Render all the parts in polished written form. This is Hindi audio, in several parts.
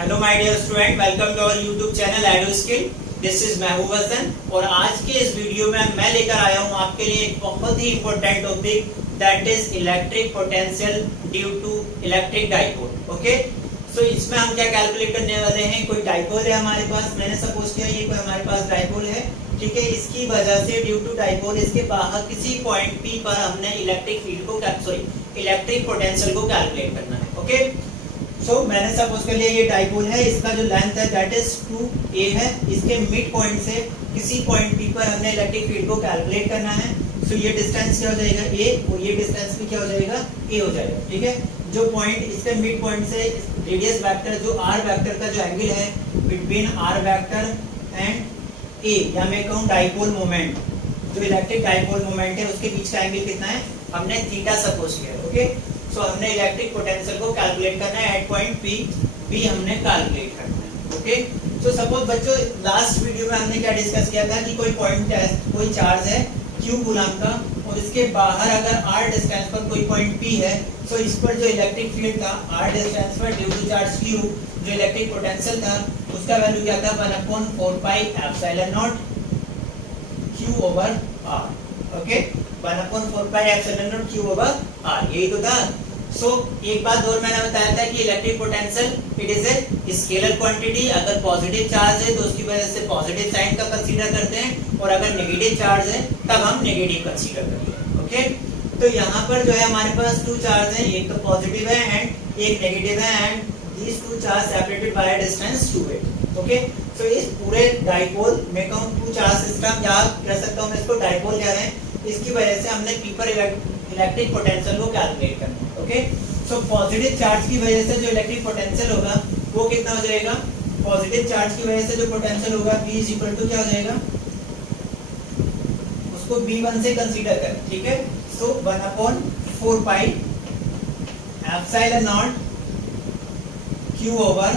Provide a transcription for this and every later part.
Hello my dear student, welcome to our YouTube channel एडो स्किल। दिस इज महबूब हसन और आज के इस वीडियो में मैं लेकर आया हूं आपके लिए एक बहुत ही important topic that is electric potential due to electric dipole. Okay, so इसमें हम क्या कैलकुलेट करने वाले हैं। कोई डाइपोल है हमारे पास, मैंने सपोज किया ये कोई हमारे पास डाइपोल है, ठीक है। इसकी वजह से ड्यू टू डाइपोल इसके बाहर किसी पॉइंट पी पर हमने इलेक्ट्रिक फील्ड को इलेक्ट्रिक पोटेंशियल को कैलकुलेट करना है। ओके, सो मैंने सपोज कर लिया ये डाइपोल है, इसका जो लेंथ है दैट इज 2a है। इसके मिड पॉइंट से किसी पॉइंट p पर हमने इलेक्ट्रिक फील्ड को कैलकुलेट करना है। सो ये डिस्टेंस क्या हो जाएगा a और ये डिस्टेंस भी क्या हो जाएगा a हो जाएगा, ठीक है। जो पॉइंट इसके मिड पॉइंट से रेडियस वेक्टर जो r वेक्टर का जो एंगल है between r vector and a, या मैं कहूं डाइपोल मोमेंट, जो इलेक्ट्रिक डाइपोल मोमेंट है उसके बीच का एंगल कितना है, हमने थीटा सपोज किया। ओके, सो हमने इलेक्ट्रिक पोटेंशियल को कैलकुलेट करना है एट पॉइंट पी, बी हमने कैलकुलेट करना है। ओके, सो सपोज बच्चों लास्ट वीडियो में हमने क्या डिस्कस किया था कि कोई पॉइंट कोई चार्ज है q कूलम का और इसके बाहर अगर r डिस्टेंस पर कोई पॉइंट p है, सो इस पर जो इलेक्ट्रिक फील्ड था r डिस्टेंस पर ड्यू टू चार्ज q, जो इलेक्ट्रिक पोटेंशियल था उसका वैल्यू क्या था 1/4 pi epsilon naught q over r। Okay, 1/4 pi epsilon naught q over r, यही तो था। सो एक बात और मैंने बताया था कि electric potential it is a scalar quantity. अगर पॉजिटिव चार्ज है तो उसकी वजह से पॉजिटिव साइन का कंसीडर करते हैं और अगर नेगेटिव चार्ज है तब हम नेगेटिव कंसीडर करते हैं। ओके, तो यहाँ पर जो है हमारे पास दो चार्ज है, एक तो पॉजिटिव है एंड एक नेगेटिव है and these two charge separated by a distance 2a। Okay, so इस पूरे डाइपोल में कहूँ टू चार्ज सिस्टम या कह सकता हूँ मैं इसको डाइपोल कह रहे हैं, इसकी वजह से हमने पी पर इलेक्ट्रिक पोटेंशियल को कैलकुलेट करना है। ओके, सो पॉजिटिव चार्ज की वजह से जो इलेक्ट्रिक पोटेंशियल होगा वो कितना हो जाएगा, पॉजिटिव चार्ज की वजह से जो पोटेंशियल होगा V इज इक्वल टू क्या हो जाएगा, उसको V1 से कंसीडर करें, ठीक है। सो 1/4 pi epsilon naught q over,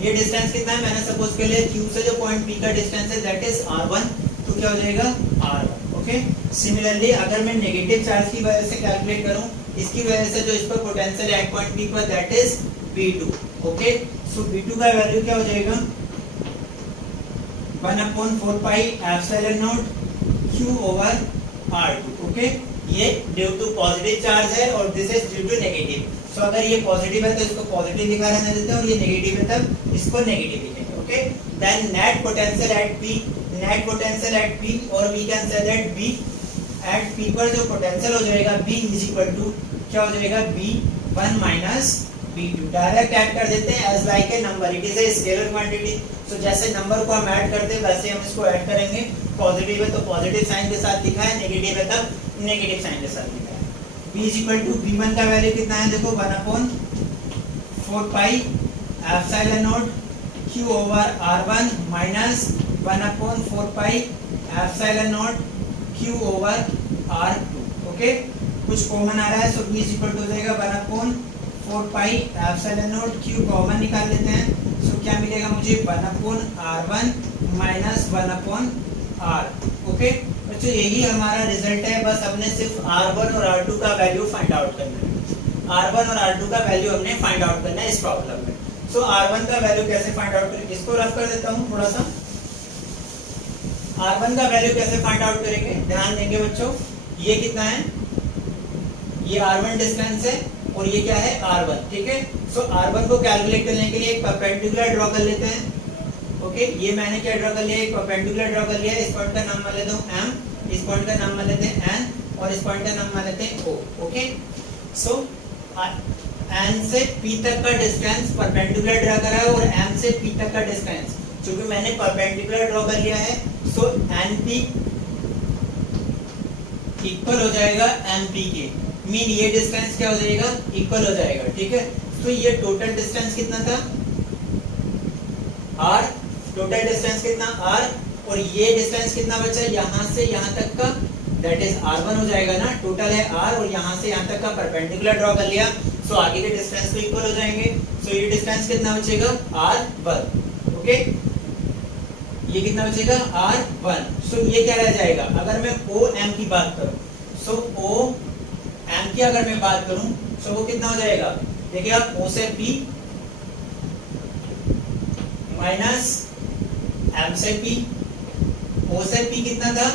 ये डिस्टेंस कितना है मैंने सपोज कर लिया q से जो पॉइंट p का डिस्टेंस है दैट इज r1, तो क्या हो जाएगा r1। ओके, सिमिलरली अगर मैं नेगेटिव चार्ज की वजह से कैलकुलेट करूं, इसकी वजह से जो इस पर पोटेंशियल है पॉइंट p पर that is v2। Okay, so v2 का वैल्यू क्या हो जाएगा 1/4 pi epsilon naught q over r2। Okay, ये ड्यू टू पॉजिटिव चार्ज है और this is due to negative. So अगर ये पॉजिटिव है तो इसको पॉजिटिव लिखा रहने देते हैं और ये नेगेटिव है तब इसको नेगेटिव लिखेंगे। Okay, then net potential at p, net potential at p और we can say that b at p पर जो पोटेंशियल हो जाएगा b इज इक्वल टू क्या हो जाएगा b1 minus b2। Direct add कर देते हैं as like a number, it is a scalar quantity. So जैसे नंबर को हम ऐड करते हैं वैसे हम इसको ऐड करेंगे। पॉजिटिव है तो पॉजिटिव साइन के साथ लिखा है, नेगेटिव है तब नेगेटिव साइन के साथ लिखा है। b is equal to b1 का वैल्यू कितना है, देखो 1/4 pi epsilon naught q over r1 minus 1/4 pi epsilon naught q over r2। Okay, कुछ कॉमन आ रहा है, so b is equal to हो जाएगा 1/4 pi epsilon naught q common निकाल लेते हैं। सो क्या मिलेगा मुझे 1/r1 माइनस 1/r। ओके बच्चों, यही हमारा रिजल्ट है। बस हमने सिर्फ r1 और r2 का वैल्यू फाइंड आउट करना है। r1 और r2 का वैल्यू हमने फाइंड आउट करना है इस प्रॉब्लम में। सो r1 का वैल्यू कैसे फाइंड आउट करेंगे, इसको रफ कर देता हूँ थोड़ा सा। r1 का वैल्यू कैसे फाइंड आउट करेंगे, ध्यान देंगे बच्चों। ये कितना है, ये r1 डिस्टेंस है और ये क्या है r1, ठीक है। सो r1 को कैलकुलेट करने के लिए एक परपेंडिकुलर ड्रॉ कर लेते हैं। ओके, ये मैंने क्या ड्रॉ कर लिया, एक परपेंडिकुलर ड्रॉ कर लिया। इस पॉइंट का नाम मान लेता हूँ m, इस पॉइंट का नाम मान लेते हैं n और इस पॉइंट का नाम मान लेते हैं o। ओके, सो n से p तक का डिस्टेंस परपेंडिकुलर ड्रॉ करा है और m से p तक का डिस्टेंस क्योंकि मैंने परपेंडिकुलर ड्रॉ कर लिया है, सो np इक्वल हो जाएगा mp के, मीन ये डिस्टेंस क्या हो जाएगा इक्वल हो जाएगा, ठीक है। तो ये टोटल डिस्टेंस कितना था r, टोटल डिस्टेंस कितना r और ये डिस्टेंस कितना बचा यहाँ से यहाँ तक का दैट इज r1 हो जाएगा ना। टोटल है r और यहाँ से यहाँ तक का परपेंडिकुलर ड्रॉ कर लिया, सो आगे के डिस्टेंस तो इक्वल हो जाएंगे। सो ये डिस्टेंस कितना बचेगा r1। ओके, ये कितना बचेगा r1। सो ये क्या रह जाएगा, अगर मैं OM की बात करूं, सो OM की अगर मैं बात करूं सो वो कितना हो जाएगा, देखिए आप O से P माइनस एम से पी, ओ से पी कितना था,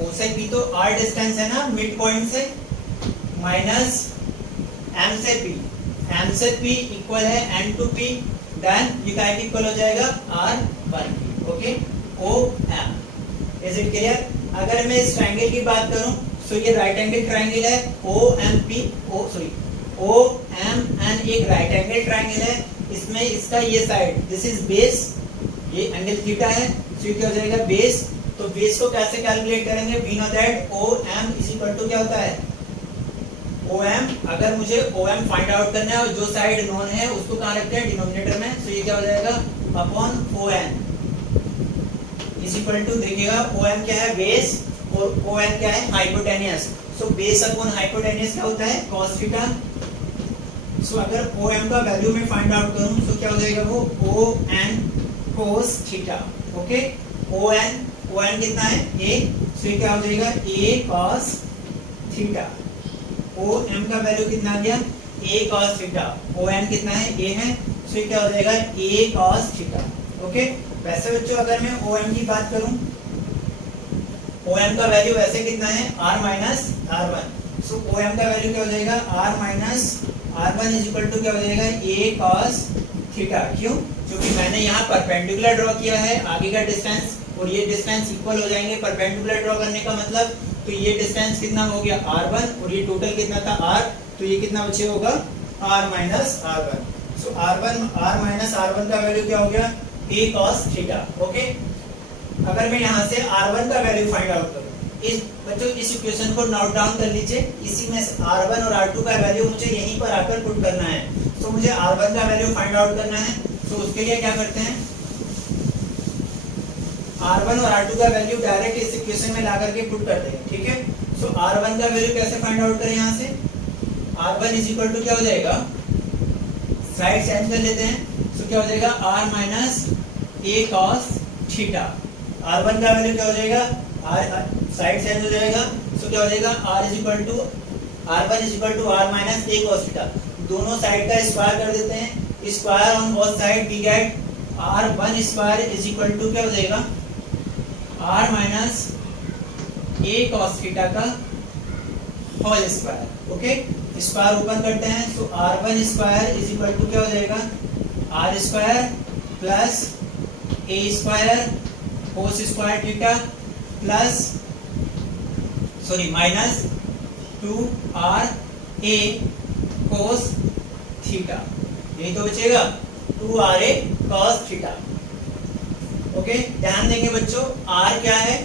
ओ से पी तो आर डिस्टेंस है ना मिड पॉइंट से, माइनस एम से पी, एम से पी इक्वल है एन टू पी, देन ये क्या इक्वल हो जाएगा R one P, okay, O M. Is it clear? अगर मैं इस ट्रायंगल की बात करूं तो ये राइट एंगल ट्रायंगल है, O M P, O M N एक राइट एंगल ट्रायंगल है, इसमें इसका ये साइड दिस इज बेस, ये एंगल थीटा है, तो ये क्या हो जाएगा बेस। तो बेस को कैसे कैलकुलेट करेंगे, we know that O M is equal to क्या होता है ओ एम। अगर मुझे ओ एम फाइंड आउट करना है और जो साइड नोन है उसको कहाँ रखते हैं डिनोमिनेटर में, तो ये क्या हो जाएगा upon O N is equal to, देखिएगा ओ एम क्या है बेस और ओ एन क्या है hypotenuse, so base upon hypotenuse क्या होता है cos थीटा। सो अगर ओ एम का वैल्यू मैं फाइंड आउट करूं तो क्या हो जाएगा वो O N cos theta, okay, O N कितना है ए, सो ये क्या हो जाएगा a cos theta, O M का वैल्यू कितना आ गया a cos theta, O N कितना है ए है, सो ये क्या हो जाएगा ए cos थीटा, ओके। वैसे बच्चों अगर मैं ओ एम की बात करूं, ओ एम का वैल्यू वैसे कितना है R minus R one, so O M का वैल्यू क्या हो जाएगा R minus R one is equal to क्या हो जाएगा ए cos थीटा। क्यों? क्योंकि मैंने यहाँ परपेंडिकुलर ड्रॉ किया है, आगे का डिस्टेंस और ये डिस्टेंस इक्वल हो जाएंगे परपेंडिकुलर ड्रॉ करने का मतलब, तो ये डिस्टेंस कितना हो गया r1 और ये टोटल कितना था r, तो ये कितना बचे होगा r माइनस r1, सो r माइनस r1 का वैल्यू क्या हो गया a cos थीटा, ओके। अगर मैं यहाँ से r1 का वैल्यू फाइंड आउट करूँ, इस बच्चों इस इक्वेशन को नोट डाउन कर लीजिए, इसी में r1 और r2 का वैल्यू मुझे यहीं पर आकर पुट करना है, तो मुझे r1 का वैल्यू फाइंड आउट करना है, तो उसके लिए क्या करते हैं r1 और r2 का वैल्यू डायरेक्ट इस इक्वेशन में ला करके पुट करते हैं, ठीक है। सो r1 का वैल्यू कैसे फाइंड आउट करें, यहाँ से r1 इज इक्वल टू क्या हो जाएगा, साइड चेंज कर लेते हैं, सो क्या हो जाएगा r minus a cos theta, r1 का वैल्यू क्या हो जाएगा साइड चेंज हो जाएगा, सो क्या हो जाएगा r is equal to r1 is equal to r minus a cos theta, दोनों साइड का स्क्वायर कर देते हैं, square on both side we get r1 square is equal to क्या हो जाएगा r minus a cos theta का whole square, okay. Square open करते हैं, तो r1 square is equal to क्या हो जाएगा r square plus A square cos square theta plus minus 2r a cos theta, यही तो बचेगा 2ra cos थीटा, ओके। ध्यान देंगे बच्चों r क्या है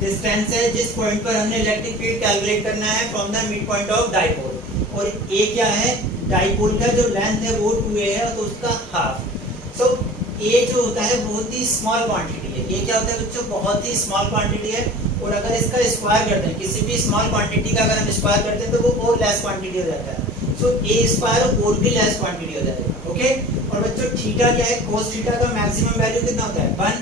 डिस्टेंस है जिस पॉइंट पर हमने इलेक्ट्रिक फील्ड कैलकुलेट करना है from the mid point of dipole, और a क्या है डाइपोल का जो लेंथ है वो 2a है तो उसका हाफ। सो a जो होता है बहुत ही स्मॉल क्वांटिटी है, a क्या होता है बच्चों बहुत ही स्मॉल क्वांटिटी है, और अगर इसका स्क्वायर करते हैं किसी भी स्मॉल क्वांटिटी का अगर हम स्क्वायर करते हैं तो वो और लेस क्वांटिटी हो जाता है, सो a स्क्वायर और भी लेस क्वांटिटी हो जाएगा, ओके। और बच्चों थीटा क्या है cos थीटा का मैक्सिमम वैल्यू कितना होता है 1,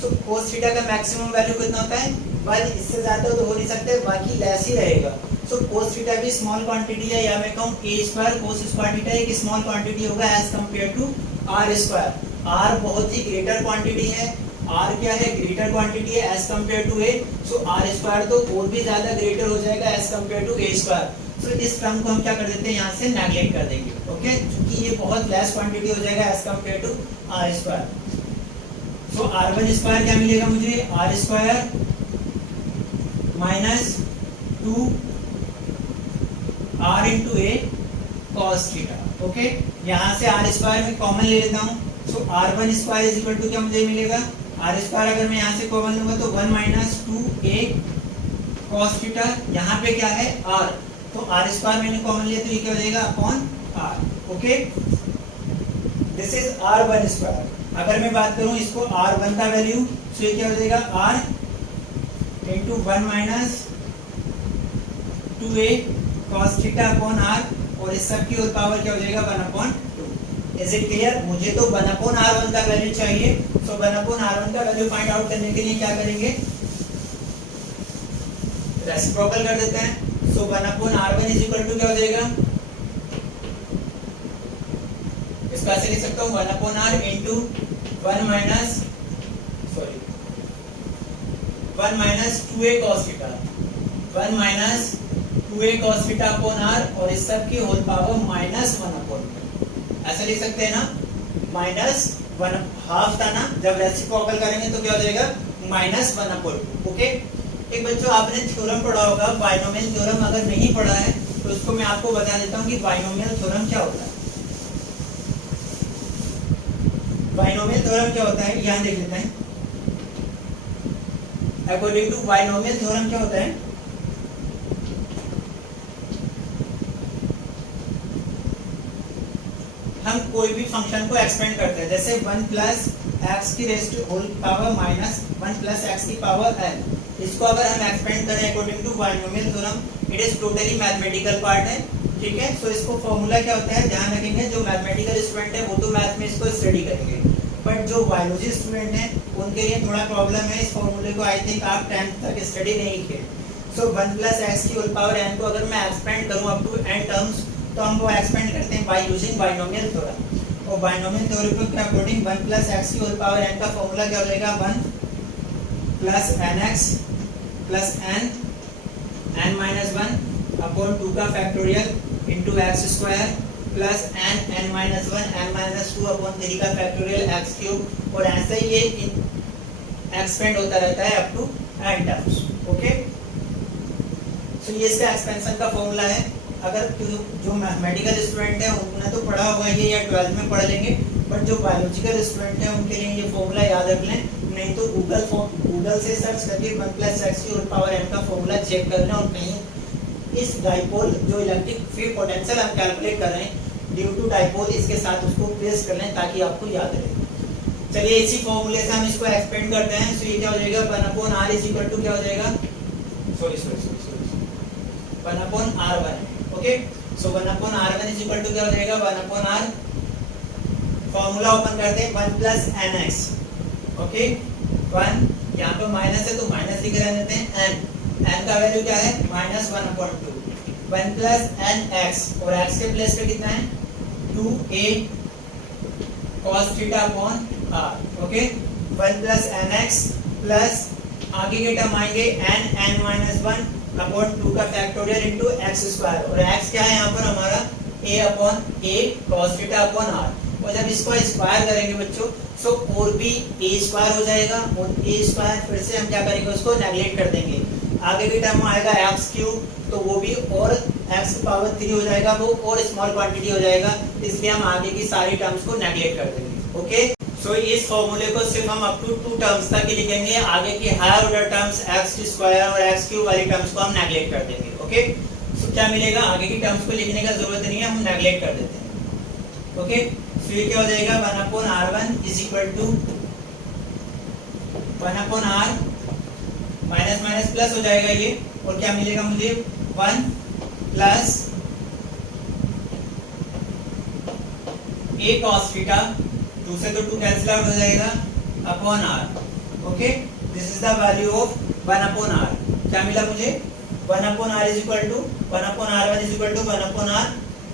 सो cos थीटा का मैक्सिमम वैल्यू कितना होता है 1, इससे ज्यादा तो हो नहीं सकते, बाकी लेस ही रहेगा। सो cos थीटा भी स्मॉल क्वांटिटी है, या मैं कहूं a square cos square theta एक स्मॉल क्वांटिटी होगा as compare to r square, r बहुत ही ग्रेटर क्वांटिटी है, r क्या है ग्रेटर क्वांटिटी है as compare to a, so r square तो और भी ज्यादा ग्रेटर हो जाएगा as compare to a square, so इस टर्म को हम क्या कर देते हैं यहाँ से नेगलेक्ट कर देंगे, ओके, क्योंकि ये बहुत लेस क्वांटिटी हो जाएगा as compare to r square. So r1 square क्या मिलेगा मुझे r square minus 2 r into a cos theta, okay. यहाँ से r स्क्वायर में कॉमन ले लेता हूँ, so r1 square is equal to क्या मुझे मिलेगा r स्क्वायर अगर मैं यहाँ से कॉमन लूंगा तो 1 माइनस 2a cos थीटा, यहाँ पे क्या है r, तो r स्क्वायर मैंने कॉमन लिया तो ये क्या हो जाएगा upon r, okay. This is r1 square. अगर मैं बात करूं इसको r1 का वैल्यू, तो ये क्या हो जाएगा r into 1 minus 2a cos theta upon r, और इस सब की और पावर क्या हो जाएगा 1/2। Is it clear? मुझे तो 1/r1 का वैल्यू चाहिए, सो 1/r1 का वैल्यू फाइंड आउट करने के लिए क्या करेंगे रेसिप्रोकल कर देते हैं, सो 1/r1 इज इक्वल टू क्या हो जाएगा इसको ऐसे लिख सकता हूँ 1 upon R into 1 minus 2a cos theta, 1 minus 2a cos theta upon R, और इस सब की होल पावर माइनस 1 अपॉन, ऐसा लिख सकते हैं ना, माइनस 1 हाफ था ना, जब रेसिप्रोकल करेंगे तो क्या हो जाएगा -1/2। ओके, एक बच्चों आपने थ्योरम पढ़ा होगा बाइनोमियल थ्योरम, अगर नहीं पढ़ा है तो उसको मैं आपको बता देता हूँ कि बाइनोमियल थ्योरम क्या होता है। बाइनोमियल थ्योरम क्या होता है, यहाँ देख लेते हैं। अकॉर्डिंग टू बाइनोमियल थ्योरम क्या होता है, हम कोई भी फंक्शन को एक्सपेंड करते हैं, जैसे 1 प्लस एक्स की raise to whole power minus 1 plus x की पावर n, इसको अगर हम एक्सपेंड करें according to binomial theorem, it is totally mathematical part है, ठीक है। सो इसको फॉर्मूला क्या होता है ध्यान रखेंगे, जो मैथमेटिकल स्टूडेंट है वो तो मैथ में इसको स्टडी करेंगे, बट जो बायोलॉजी स्टूडेंट हैं उनके लिए थोड़ा प्रॉब्लम है, इस फॉर्मूले को आई थिंक आप 10th तक स्टडी नहीं किए। सो 1 प्लस एक्स की होल पावर n को अगर मैं एक्सपेंड करूं अप टू n टर्म्स, तो हम वो एक्सपेंड करते हैं बाय यूजिंग बाइनोमियल थ्योरम, और बाइनोमियल थ्योरम के अकॉर्डिंग 1 प्लस एक्स की होल पावर n का फॉर्मूला क्या हो जाएगा, 1 plus nx plus n minus 1 upon 2 का factorial into x square plus n minus 1 n minus 2 upon 3 का फैक्टोरियल एक्स क्यूब, और ऐसे ही ये एक्सपेंड होता रहता है up to n terms. Okay, so ये इसका एक्सपेंशन का फॉर्मूला है। अगर जो मैथमेटिकल स्टूडेंट है उन्होंने तो पढ़ा होगा ये, या 12th में पढ़ लेंगे, बट जो बायोलॉजिकल स्टूडेंट है उनके लिए ये फॉर्मूला याद रख लें, नहीं तो गूगल से सर्च करके 1 प्लस एक्स की होल पावर n का फॉर्मूला चेक कर लें, और कहीं इस डाइपोल जो इलेक्ट्रिक फील्ड पोटेंशियल हम कैलकुलेट कर रहे हैं ड्यू टू डाइपोल, इसके साथ उसको प्लेस कर लें ताकि आपको याद रहे। चलिए इसी फॉर्मूले से हम इसको एक्सपेंड करते हैं। सो ये क्या हो जाएगा, 1 upon r is equal to क्या हो जाएगा, 1 upon r1। Okay, so 1 upon r1 is equal to क्या हो जाएगा, 1 अपॉन r, फॉर्मूला ओपन करते हैं 1 प्लस nx। ओके, 1 यहाँ पे माइनस है तो माइनस लिख रहने देते हैं, n का वैल्यू क्या है -1 अपॉन 2, 1 प्लस nx, और x के प्लेस पे कितना है 2a cos theta upon r। Okay, 1 plus nx plus आगे के टर्म आएंगे n माइनस 1 अपॉन 2 का फैक्टोरियल इनटू x स्क्वायर, और x क्या है यहाँ पर हमारा a upon a cos theta upon r, और जब इसको स्क्वायर करेंगे बच्चों, सो और भी a स्क्वायर हो जाएगा, और a स्क्वायर फिर से हम क्या करेंगे उसको नेगलेक्ट कर देंगे, आगे की टर्म आएगा x क्यूब, तो वो भी और x की पावर 3 हो जाएगा, वो और स्मॉल क्वांटिटी हो जाएगा, इसलिए हम आगे की सारी टर्म्स को नेगलेक्ट कर देंगे। ओके, सो इस फॉर्मूले को सिर्फ हम अप टू 2 टर्म्स तक ही लिखेंगे, आगे की higher order terms x square और x क्यूब वाली टर्म्स को हम नेगलेक्ट कर देंगे। ओके, सो क्या मिलेगा, आगे की टर्म्स को लिखने का जरूरत नहीं है, हम नेगलेक्ट कर देते हैं। ओके, सो ये क्या हो जाएगा 1 upon r1 is equal to 1 upon r minus minus plus हो जाएगा ये, और क्या मिलेगा मुझे 1 प्लस a cos थीटा, 2 से तो 2 कैंसिल आउट हो जाएगा, upon r। Okay, this is the value of 1 upon r। क्या मिला मुझे 1 upon r is equal to 1 upon r1 is equal to 1 upon r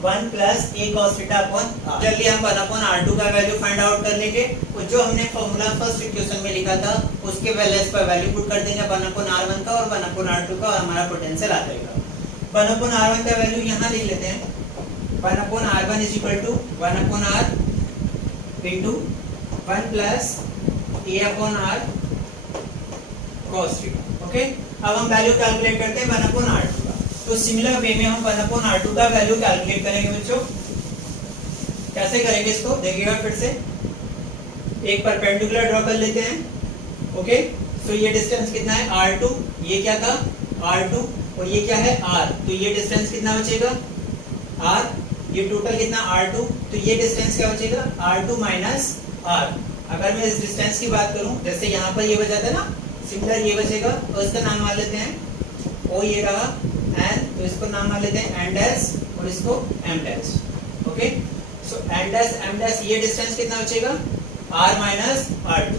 1 plus a cos theta upon r। चलिए हम 1 अपॉन r2 का वैल्यू फाइंड आउट कर लेंगे, और जो हमने फॉर्मूला फर्स्ट इक्वेशन में लिखा था उसके वैल्यूज पर वैल्यू पुट कर देंगे 1 अपॉन r1 का और 1 अपॉन r2 का, और हमारा पोटेंशियल आ जाएगा। 1 अपॉन r1 का वैल्यू यहाँ लिख लेते हैं, 1 upon r1 is equal to 1 upon r into 1 plus a upon r cos theta. Okay, अब हम वैल्यू कैलकुलेट करते हैं 1 अपॉन r2 का, तो सिमिलर वे में हम 1 अपॉन r2 का वैल्यू कैलकुलेट करेंगे बच्चों। कैसे करेंगे इसको देखिएगा, फिर से एक परपेंडिकुलर ड्रॉ कर लेते हैं। ओके, तो ये डिस्टेंस कितना है r2, ये क्या था r2, और ये क्या है r, तो ये डिस्टेंस कितना बचेगा r, ये टोटल कितना r2, तो ये डिस्टेंस क्या बचेगा r2 माइनस r। अगर मैं इस डिस्टेंस की बात करूं, जैसे यहाँ पर ये बचा था ना, सिमिलर ये बचेगा, तो इसका नाम मान लेते हैं o, ये रहा n, तो इसको नाम मान लेते हैं n डैश, और इसको m डैश। ओके, सो n डैश m डैश, ये डिस्टेंस कितना बचेगा r minus r2,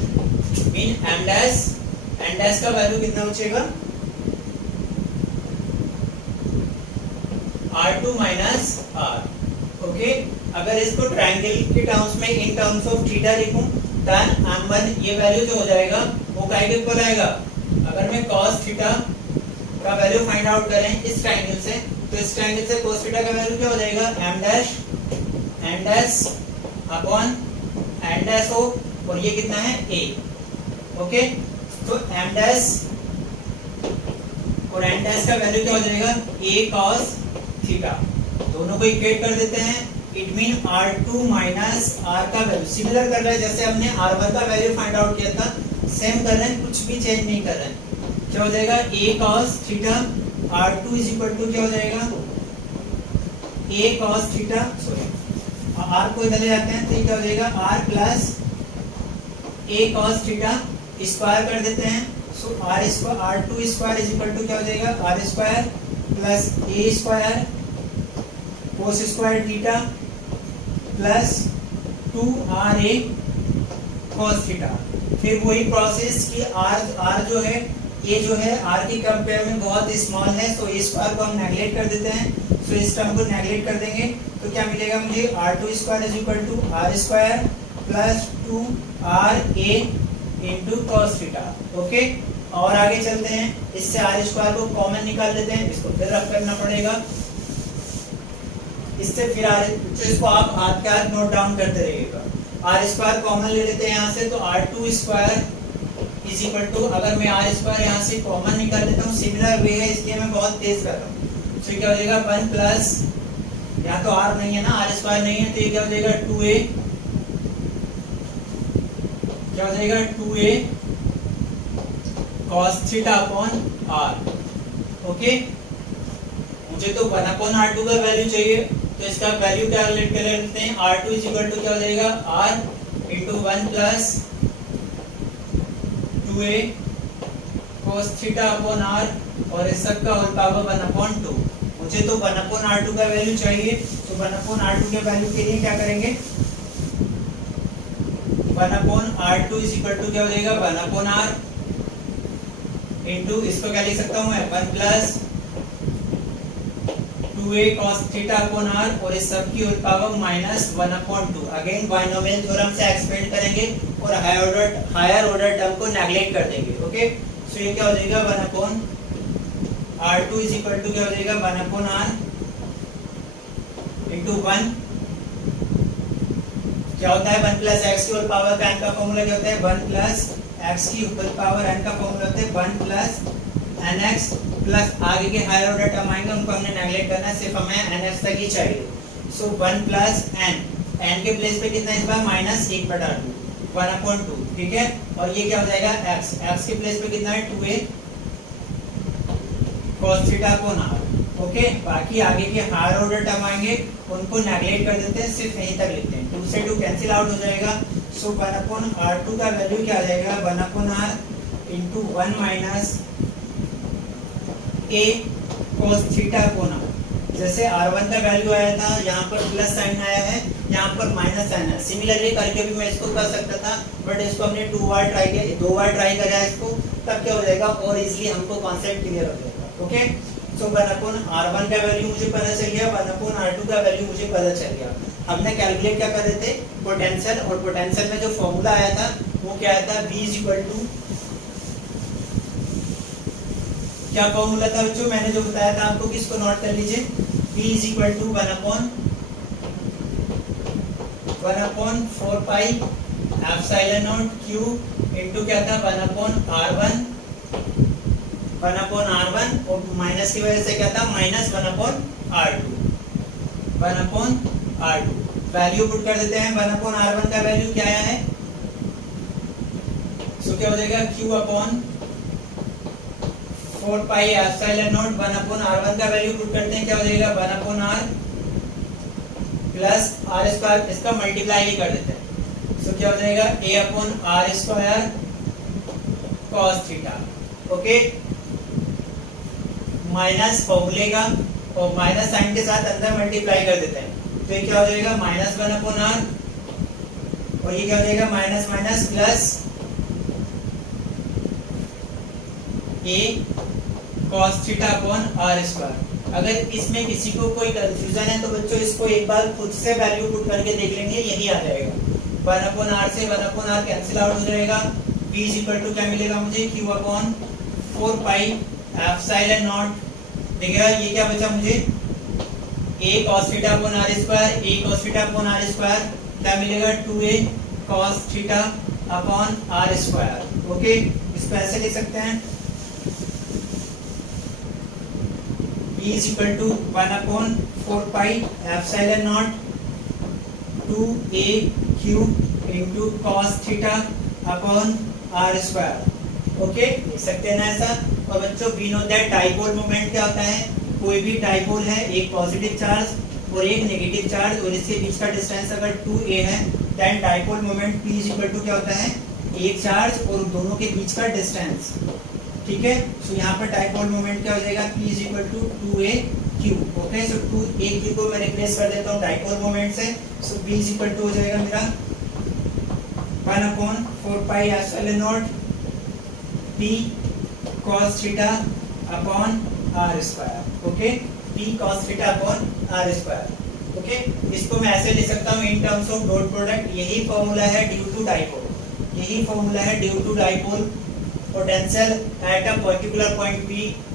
mean m dash का वैल्यू कितना बचेगा r2 माइनस r। ओके, अगर इसको ट्रायंगल के टर्म्स में इन टर्म्स ऑफ थीटा लिखूं देन m1 ये वैल्यू जो हो जाएगा वो काय के इक्वल आएगा। अगर मैं cos थीटा का वैल्यू फाइंड आउट करें इस ट्रायंगल से, तो इस ट्रायंगल से cos थीटा का वैल्यू क्या हो जाएगा, m dash upon n dash हो, और ये कितना है a। ओके, तो m डैश और n डैश का वैल्यू क्या हो जाएगा, a cos थीटा। दोनों को इक्वेट कर देते हैं, it mean r2 minus r का वैल्यू सिमिलर कर रहे हैं जैसे हमने r1 का वैल्यू फाइंड आउट किया था, सेम कर रहे हैं, कुछ भी चेंज नहीं कर रहे हैं। क्या हो जाएगा, a cos theta r2 is equal to क्या हो जाएगा, a cos theta, sorry r को इधर ले जाते हैं तो ये क्या हो जाएगा, r plus a cos theta square कर देते हैं। So r square r2 square is equal to क्या हो जाएगा, r square plus a square cos square theta plus 2ra cos theta. फिर वही प्रोसेस कि r जो है, ये जो है r की कंपेयर में बहुत स्मॉल है, सो इस स्क्वायर को हम नेगलेक्ट कर देते हैं। सो इस टर्म को नेगलेक्ट कर देंगे तो क्या मिलेगा मुझे, r2 square is equal to r square plus 2ra into cos theta. Okay, और आगे चलते हैं, इससे r स्क्वायर को कॉमन निकाल लेते हैं, इसको फिर रफ करना पड़ेगा, इससे फिर इसको आप हाथ के हाथ नोट डाउन करते रहिएगा। r स्क्वायर कॉमन ले लेते हैं यहाँ से, तो r2 square is equal to, अगर मैं r स्क्वायर यहाँ से कॉमन निकाल लेता हूँ, सिमिलर वे है इसलिए मैं बहुत तेज कर रहा हूँ। तो क्या हो जाएगा 1 प्लस, यहाँ तो r नहीं है ना, r स्क्वायर नहीं है, तो ये क्या हो जाएगा 2a, क्या हो जाएगा 2a cos theta upon r। Okay, मुझे तो 1 अपॉन r2 का वैल्यू चाहिए, तो इसका वैल्यू कैलकुलेट कर लेते हैं। r2 इज इक्वल टू क्या हो जाएगा, r into 1 plus 2a cos theta upon r, और इस सब का होल पावर 1 अपॉन 2। मुझे तो 1 अपॉन r2 का वैल्यू चाहिए, तो 1 अपॉन r2 के वैल्यू के लिए क्या करेंगे, 1 upon r2 is equal to क्या हो जाएगा, 1 अपॉन r इंटू, इसको क्या लिख सकता हूँ मैं, 1 plus 2a cos theta upon r, और इस सब की whole power minus 1 upon 2। Again binomial theorem से एक्सपेंड करेंगे और हायर ऑर्डर टर्म को नेगलेक्ट कर देंगे। ओके, सो ये क्या हो जाएगा, 1 upon r2 is equal to क्या हो जाएगा, 1 अपॉन r इंटू 1, क्या होता है 1 प्लस x की होल पावर का n का फॉर्मूला क्या होता है, 1 प्लस x की होल पावर n का फॉर्मूला होता है 1 प्लस nx, प्लस आगे के हायर ऑर्डर टर्म आएंगे उनको हमने नेगलेक्ट करना है, सिर्फ हमें nx तक ही चाहिए। सो 1 प्लस n के प्लेस पे कितना इस बार माइनस 1/2, 1 अपॉन 2, ठीक है। और ये क्या हो जाएगा x के प्लेस पे कितना है 2a cos theta upon r। Okay, बाकी आगे के हायर ऑर्डर टर्म आएंगे उनको नेगलेक्ट कर देते हैं, सिर्फ यहीं तक लिखते हैं, 2 से 2 कैंसिल आउट हो जाएगा। सो 1 अपॉन r2 का वैल्यू क्या आ जाएगा, 1 upon r into 1 minus a cos theta upon r। जैसे r1 का वैल्यू आया था, यहाँ पर प्लस साइन आया है, यहाँ पर माइनस साइन है। सिमिलरली करके भी मैं इसको कर सकता था, बट इसको हमने 2 बार ट्राई किया, 2 बार ट्राई करा है इसको, तब क्या हो जाएगा और इजीली हमको कॉन्सेप्ट क्लियर हो जाएगा। ओके, सो 1 अपॉन r1 का वैल्यू मुझे पता चल गया, 1 अपॉन r2 का वैल्यू मुझे पता चल गया। हमने कैलकुलेट क्या कर रहे थे, पोटेंशियल, और पोटेंशियल में जो फॉर्मूला आया था वो क्या आया था, v इज इक्वल टू, क्या फॉर्मूला था बच्चों, मैंने जो बताया था आपको, किसको नोट कर लीजिए, v is equal to 1 upon 4 pi epsilon naught q into क्या था 1 अपॉन r1 और माइनस की वजह से क्या था minus 1 upon r2। Value put कर देते हैं, 1 अपॉन r1 का वैल्यू क्या आया है, सो क्या हो जाएगा q upon 4 pi epsilon not 1 upon r1 का वैल्यू पुट करते हैं, क्या हो जाएगा 1 upon r plus r square, इसका मल्टीप्लाई ही कर देते हैं। सो क्या हो जाएगा a upon r square cos theta. Okay, minus फॉर्मूले का और माइनस साइन के साथ अंदर मल्टीप्लाई कर देते हैं, तो ये क्या हो जाएगा माइनस 1 अपॉन r, और ये क्या हो जाएगा minus minus plus a cos theta upon r square. अगर इसमें किसी को कोई कंफ्यूजन है तो बच्चों इसको एक बार खुद से वैल्यू पुट करके देख लेंगे, यही आ जाएगा। 1/r से 1/r कैंसिल आउट हो जाएगा। v इज इक्वल टू क्या मिलेगा मुझे, q upon 4 pi epsilon naught. देखिएगा ये क्या बचा मुझे, a cos theta upon r square, a cos theta upon r square क्या मिलेगा, 2a cos theta upon r square. Okay, इसको ऐसे लिख सकते हैं, v is equal to 1/4 pi epsilon naught 2a cube into cos theta upon r square. Okay, लिख सकते हैं ना ऐसा। और बच्चों we know that dipole moment क्या होता है, कोई भी डाइपोल है, एक पॉजिटिव चार्ज और एक नेगेटिव चार्ज और इसके बीच का डिस्टेंस अगर 2a है, then dipole moment p is equal to क्या होता है, एक चार्ज और दोनों के बीच का डिस्टेंस। ठीक है, सो यहाँ पर डाइपोल मोमेंट क्या हो जाएगा, p is equal to 2a cube. Okay, so 2a cube को मैं रिप्लेस कर देता हूँ डाइपोल मोमेंट से, so p is equal to हो जाएगा मेरा 1/4 pi epsilon naught p cos theta upon r square. Okay, p cos theta upon r square. Okay, इसको मैं ऐसे लिख सकता हूँ in terms of dot product. यही फॉर्मूला है ड्यू टू डाइपोल, यही फॉर्मूला है due to dipole potential at a particular point p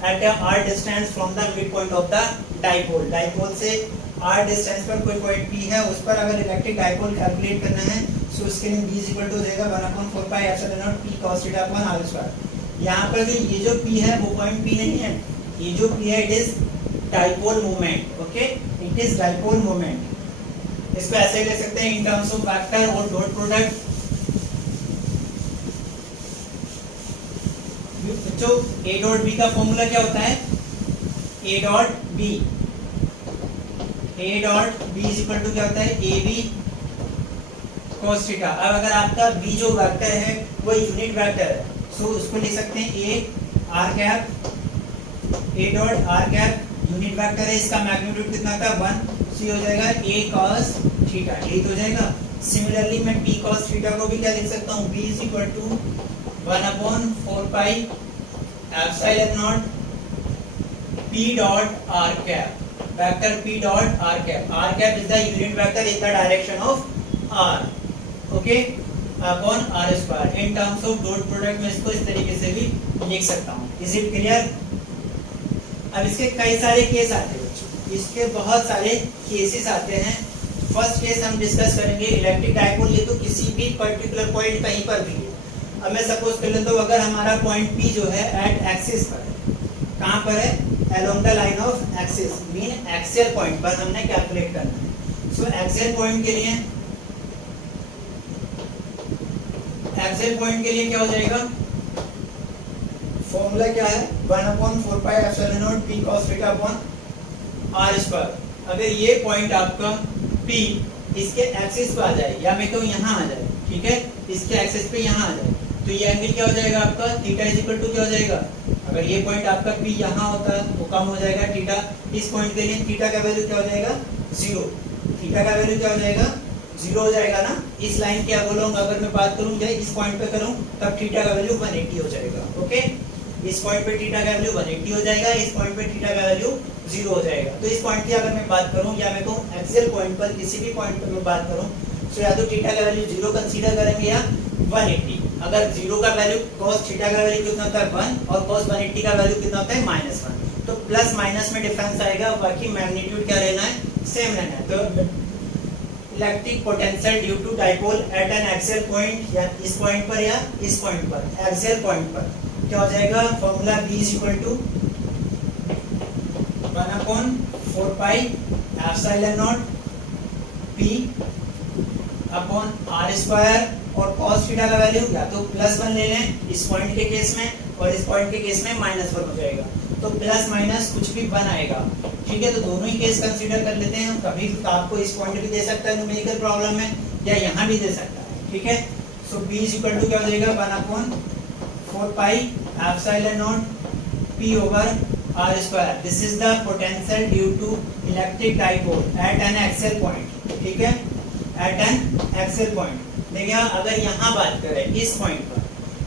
at a r distance from the mid point of the dipole. Dipole से r डिस्टेंस पर कोई पॉइंट p है, उस पर अगर इलेक्ट्रिक डाइपोल कैलकुलेट करना है, सो उसके लिए v इज इक्वल टू हो जाएगा 1/4 pi epsilon naught p cos theta upon r square. यहाँ पर जो ये जो p है वो पॉइंट p नहीं है, ये जो p है it is dipole moment. Okay, it is dipole moment. इसको ऐसे ले सकते हैं इन टर्म्स ऑफ वेक्टर और डॉट प्रोडक्ट। बच्चों a डॉट b का फॉर्मूला क्या होता है, a dot b is equal to क्या होता है, ab cos थीटा। अब अगर आपका b जो वेक्टर है वो यूनिट वेक्टर है, सो उसको लिख सकते हैं a dot r cap unit vector है, इसका मैग्नीट्यूड कितना था 1, so हो जाएगा a cos थीटा, यही तो हो जाएगा। सिमिलरली मैं p cos थीटा को भी क्या लिख सकता हूँ, b is equal to 1/4 pi epsilon naught p dot r cap, vector p dot r cap is the unit vector in the direction of r। Okay, upon r square. In terms of dot product में इसको इस तरीके से भी लिख सकता हूँ। Is it clear? अब इसके कई सारे केस आते हैं बच्चों, इसके बहुत सारे केसेस आते हैं। फर्स्ट केस हम डिस्कस करेंगे इलेक्ट्रिक डाइपोल, ये तो किसी भी पर्टिकुलर पॉइंट कहीं पर भी है। अब मैं सपोज कर लेता हूँ अगर हमारा पॉइंट P जो है एट एक्सिस पर है, कहाँ पर है, along the line of axis, mean axial point पर हमने कैलकुलेट करना है। सो एक्सियल पॉइंट के लिए क्या हो जाएगा, फॉर्मूला क्या है, 1/4 pi epsilon naught p cos theta upon r square. अगर ये पॉइंट आपका P इसके एक्सिस पे आ जाए, या मैं कहूँ यहाँ आ जाए, ठीक है, इसके एक्सिस पे यहाँ आ जाए, तो ये एंगल क्या हो जाएगा आपका, थीटा इज इक्वल टू क्या हो जाएगा, अगर ये पॉइंट आपका P यहाँ होता है तो कम हो जाएगा थीटा। इस पॉइंट के लिए थीटा का वैल्यू क्या हो जाएगा, 0। थीटा का वैल्यू क्या हो जाएगा, 0 हो जाएगा ना। इस लाइन के अलोंग अगर मैं बात करूँ या इस पॉइंट पे करूँ तब थीटा का वैल्यू 180 हो जाएगा। ओके, इस पॉइंट पे थीटा का वैल्यू 180 हो जाएगा, इस पॉइंट पे थीटा का वैल्यू 0 हो जाएगा। तो इस पॉइंट की अगर मैं बात करूं या मैं कहूं एक्सियल पॉइंट पर किसी भी पॉइंट पर मैं बात करूं, तो या तो थीटा का वैल्यू 0 कंसीडर करेंगे या 180। अगर 0 का वैल्यू cos थीटा का वैल्यू कितना होता है 1 और cos 180 का वैल्यू कितना होता है -1, तो प्लस माइनस में डिफरेंस आएगा, बाकी मैग्नीट्यूड क्या रहना है, सेम रहना है। तो electric potential due to dipole at an axial point, या इस पॉइंट पर या इस पॉइंट पर, एक्सियल पॉइंट पर क्या हो जाएगा, formula V is equal to 1/4 pi epsilon naught P upon r square, और cos थीटा का वैल्यू या तो +1 ले लें इस पॉइंट के केस में, और इस पॉइंट के केस में -1 हो जाएगा, तो प्लस माइनस कुछ भी 1 आएगा। ठीक है, तो दोनों ही केस कंसीडर कर लेते हैं। कभी तो आपको इस पॉइंट भी दे सकता है न्यूमेरिकल प्रॉब्लम में, या यहाँ भी दे सकता है। ठीक है, so B is equal to क्या हो जाएगा, 1/4 pi epsilon naught P over r square. This is the potential due to electric dipole at an axial point. ठीक है, एट एन एक्सियल पॉइंट। देखिए अगर यहाँ बात करें इस पॉइंट पर,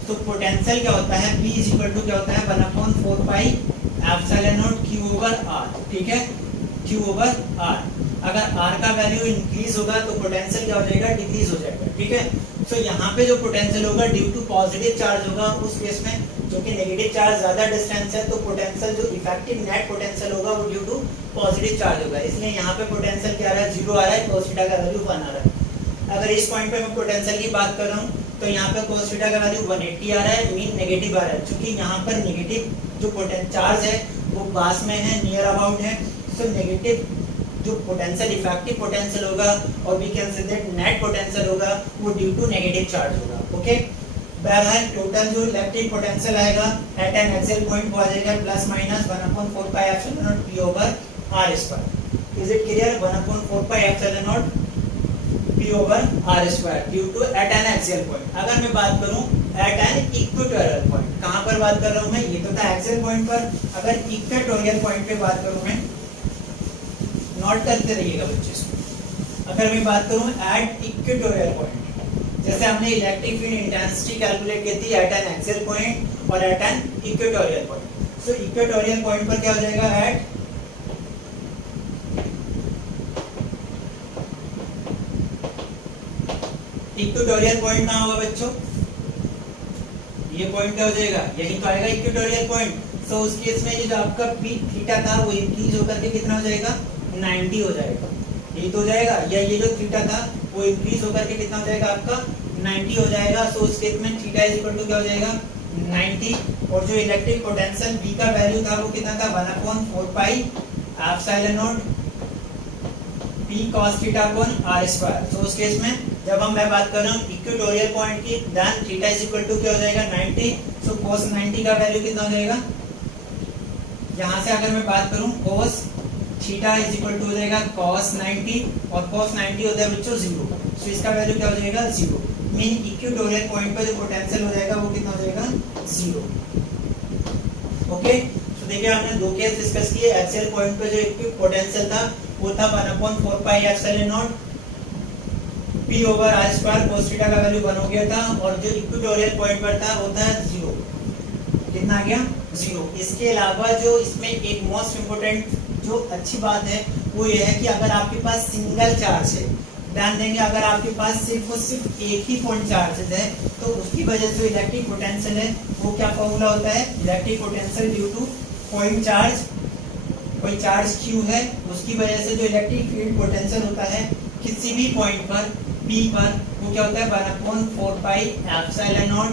तो पोटेंशियल क्या होता है, P इज इक्वल टू क्या होता है, 1/4 pi epsilon naught Q over R, ठीक है, Q ओवर R। अगर R का वैल्यू इंक्रीज होगा तो पोटेंशियल क्या हो जाएगा, डिक्रीज हो जाएगा, ठीक है। सो यहाँ पे जो पोटेंशियल होगा ड्यू टू पॉजिटिव चार्ज होगा, उस केस में जो कि नेगेटिव चार्ज ज्यादा डिस्टेंस है, तो पोटेंशियल जो इफेक्टिव नेट पोटेंशियल होगा वो ड्यू टू पॉजिटिव चार्ज होगा, इसलिए यहाँ पे पोटेंशियल क्या आ रहा है, 0 आ रहा है, cos थीटा का वैल्यू 1 आ रहा है। अगर इस पॉइंट पे मैं पोटेंशियल की बात कर रहा हूँ तो यहाँ पे cos थीटा का वैल्यू 180 आ रहा है, मीन नेगेटिव आ रहा है, क्योंकि यहाँ पर नेगेटिव जो पोटेंशियल चार्ज है वो पास में है, नियर अबाउट है। सो नेगेटिव जो पोटेंशियल इफेक्टिव पोटेंशियल होगा और we can say that net potential होगा वो ड्यू टू नेगेटिव चार्ज होगा, ओके। बहरहाल टोटल जो इलेक्ट्रिक पोटेंशियल आएगा एट एन एक्सियल पॉइंट वो आ जाएगा plus minus 1/4 pi epsilon naught P over R square. Is it clear? 1/4 pi epsilon naught P over R square due to at an axial point. अगर मैं बात करूं एट एन इक्वेटोरियल पॉइंट, कहां पर बात कर रहा हूं मैं, ये तो था एक्सियल पॉइंट पर। अगर इक्वेटोरियल पॉइंट पे बात करूं मैं, नोट करते रहिएगा बच्चे इसको। अगर मैं बात करूं एट इक्वेटोरियल पॉइंट, जैसे हमने इलेक्ट्रिक फील्ड इंटेंसिटी कैलकुलेट की थी एट एन एक्सियल पॉइंट और एट एन इक्वेटोरियल पॉइंट। सो इक्वेटोरियल पॉइंट पर क्या हो जाएगा, एट इक्वेटोरियल पॉइंट कहां होगा बच्चों, ये पॉइंट क्या हो जाएगा, यही तो आएगा इक्वेटोरियल पॉइंट। सो उस केस में ये जो आपका पी थीटा था वो इंक्रीज होकर के कितना हो जाएगा, 90 हो जाएगा, ये तो हो जाएगा, या ये जो थीटा था वो इंक्रीज होकर के कितना हो जाएगा आपका 90 हो जाएगा। सो उस केस में थीटा इज इक्वल टू क्या हो जाएगा 90, और जो इलेक्ट्रिक पोटेंशियल V का वैल्यू था वो कितना था 1/4 pi epsilon naught P cos theta upon R square. So उस केस में जब मैं बात कर रहा हूँ इक्वेटोरियल पॉइंट की, then theta is equal to क्या हो जाएगा 90। सो cos 90 का वैल्यू कितना हो जाएगा, यहाँ से अगर मैं बात करूँ cos theta is equal to हो जाएगा cos 90, और cos 90 होता है बच्चों 0। सो इसका वैल्यू क्या हो जाएगा 0, मीन इक्वेटोरियल पॉइंट पर जो पोटेंशियल हो जाएगा वो कितना हो जाएगा 0, ओके। तो देखिए हमने दो केस डिस्कस किए। एक्सियल पॉइंट पे जो पोटेंशियल था वो था 1/4 pi epsilon naught P over R square, cos theta का वैल्यू 1 हो गया था, और जो इक्वेटोरियल पॉइंट पर था वो था 0, कितना आ गया 0। इसके अलावा जो इसमें एक मोस्ट इम्पोर्टेंट जो अच्छी बात है वो ये है कि अगर आपके पास सिंगल चार्ज है, ध्यान देंगे, अगर आपके पास सिर्फ और सिर्फ एक ही पॉइंट चार्ज है तो उसकी वजह से इलेक्ट्रिक पोटेंशियल है वो क्या फॉर्मूला होता है, electric potential due two point charge, कोई चार्ज Q है उसकी वजह से जो इलेक्ट्रिक फील्ड पोटेंशियल होता है किसी भी पॉइंट पर P पर वो क्या होता है 1/4 pi epsilon naught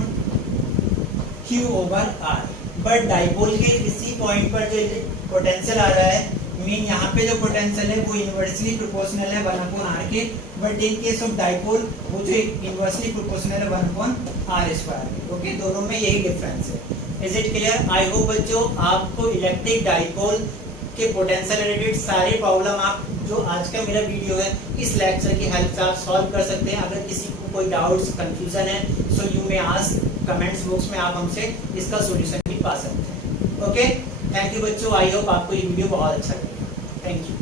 Q over R। But dipole के किसी पॉइंट पर जो पोटेंशियल आ रहा है, मीन यहाँ पे जो पोटेंशियल है वो इनवर्सली प्रोपोर्शनल है 1/r के, but in case of dipole वो जो इनवर्सली प्रोपोर्शनल है 1/r स्क्वायर, ओके। दोनों में यही डिफरेंस है। Is it clear? I hope बच्चों आपको इलेक्ट्रिक डाइपोल के पोटेंशियल रिलेटेड सारी प्रॉब्लम आप जो आज का मेरा वीडियो है इस लेक्चर की हेल्प से आप सॉल्व कर सकते हैं। अगर किसी को कोई डाउट्स कंफ्यूजन है so you may ask, comments box में आप हमसे इसका सॉल्यूशन भी पा सकते हैं, ओके। थैंक यू बच्चों, आई होप आपको ये वीडियो बहुत अच्छा लगा। Thank you.